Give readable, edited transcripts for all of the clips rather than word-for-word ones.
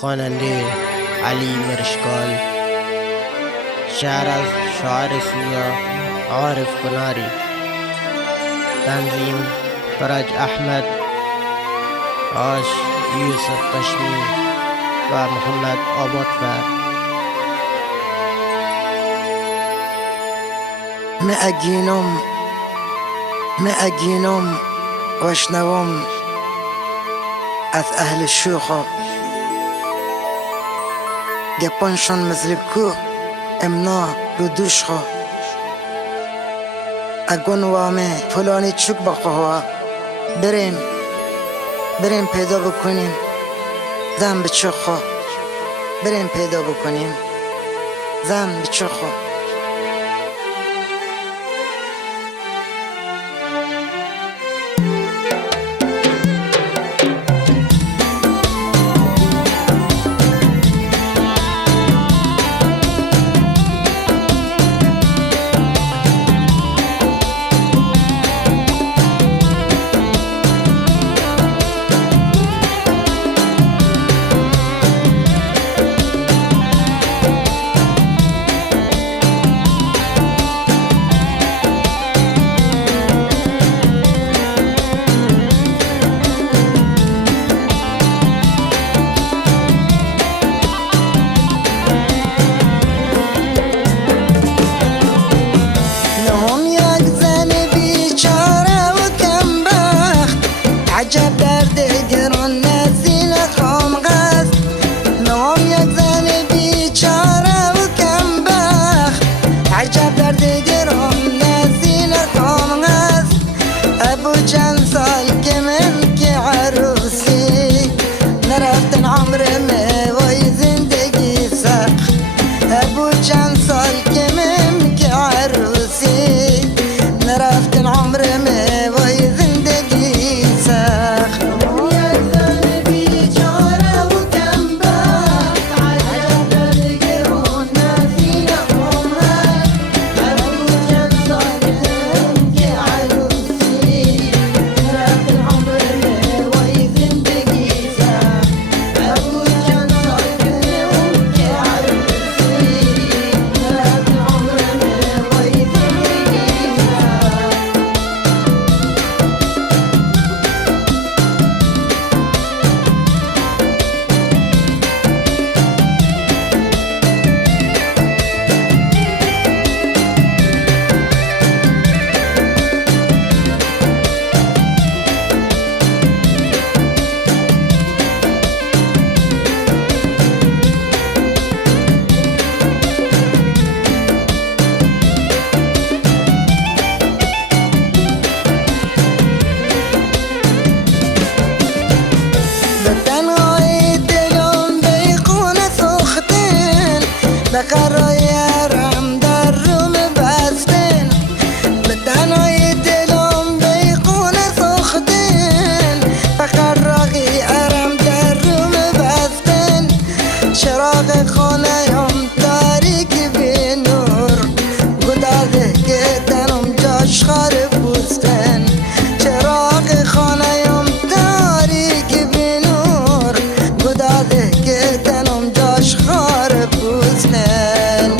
خواننده علی مرشکال. شعر از شاعر سویا عارف کناری. تنظیم فرج احمد، آش یوسف قشمی و محمد آبادفر. مأجينم واشنوم از اهل الشوخة جبانشون مثل الكو امنا ردوشخة اگون وامه فلانی چوک بقوها بریم پیدا بکنیم زن بچخو بریم پیدا بکنیم زن بچخو. عجب درد گران نزیل خام غست نام یک زن بیچاره و کم بخت. عجب درد گران نزیل خام غست ابو چند سال که من که عروسی نرفتن عمر وای زندگی سخت. ابو چند سال که من که عروسی نرفتن عمر وای زندگی سخت. بقرای رم در روم بستن به تنهای دلم بیقونه سختن. بقراقی رم در روم بستن چراغ خانه هم تاریک به نور گداده که تنم جاش خار بوستن. چراغ خانه هم تاریک به نور گداده که تنم جاش خار بوستن.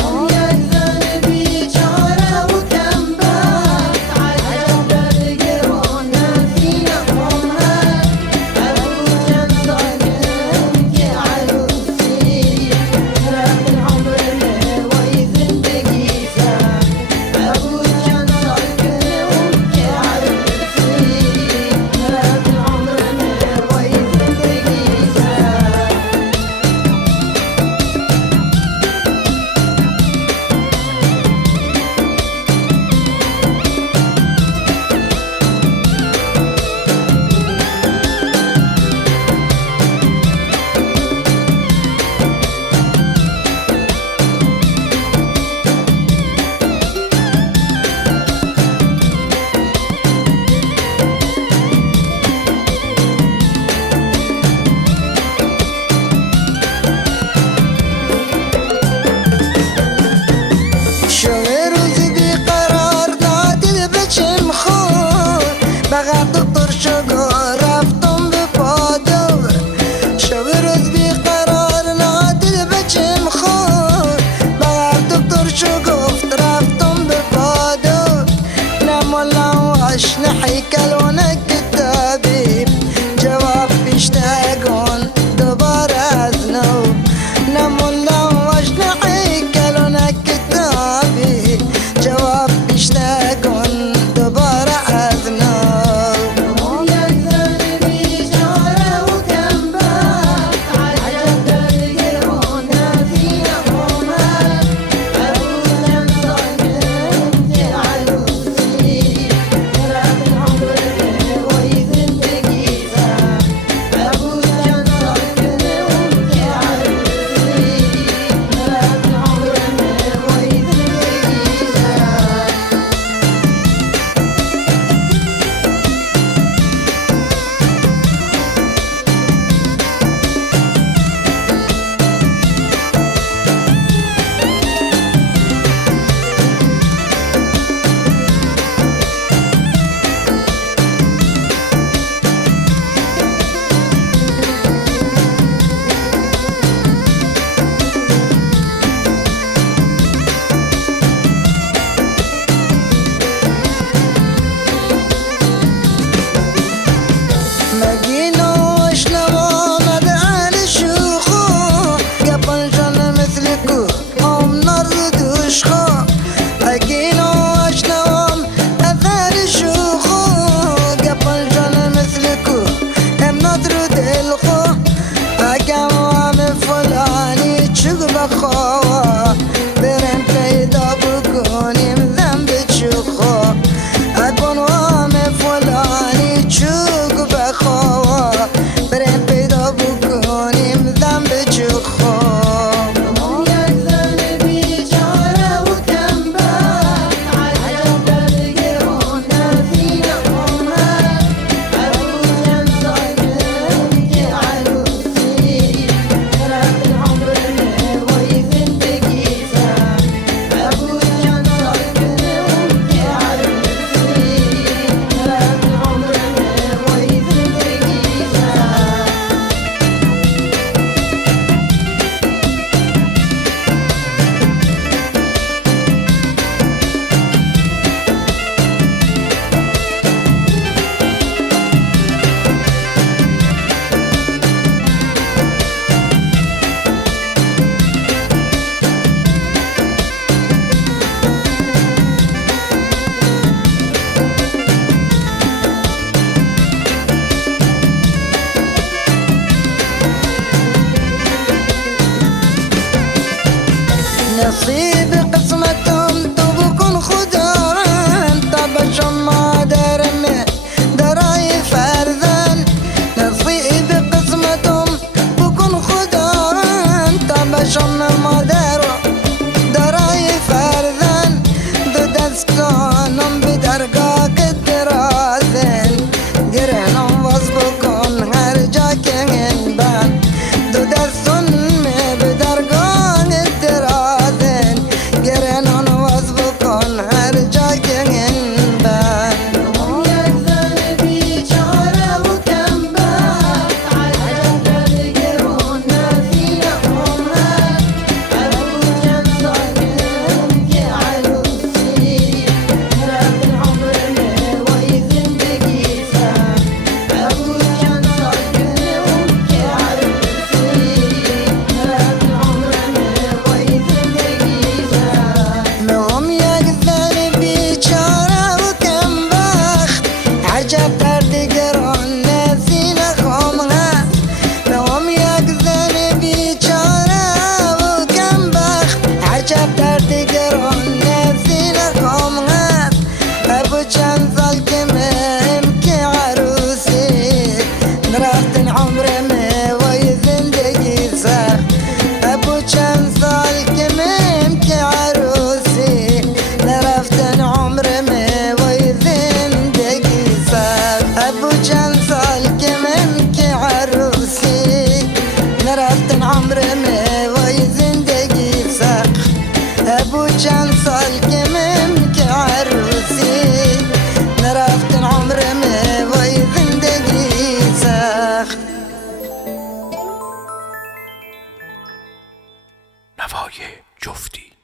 نصيب قسمتهم تبكون خدارن طبشم ما درمه دراي فرذن نصيب قسمتهم بكون خدارن طبشم ما دراي فرذن دو دستانم بدرگاه درازن گرنم واز بکن هر جا که بند دو دستون می بدرگاه درازن گرنم واز بکن هر جا که بند یک زن بیچاره و کمبخت عجب درد گرون نفینه عمرک ابو چند سالم که عروسی رفت عمر وی زندگی سم ابو چند سالم که عروسی رفت عمر وی زندگی سم لهم یک زن بیچاره و کمبخت عجب درد گران نفینه خامه لهم یک زن بیچاره و کمبخت عجب درد گران نفینه خامه ابو چند سال که مهم که عروسی رفتن عمر وی زندگی سخت ابو چند سال که مهم که عروسی رفتن عمر وی زندگی سخت ابو چند سال که مهم که عروسی رفتن عمر وی زندگی سخت ابو چند سال که مهم که عروسی رفتن عمر وی زندگی سخت نوای جفتی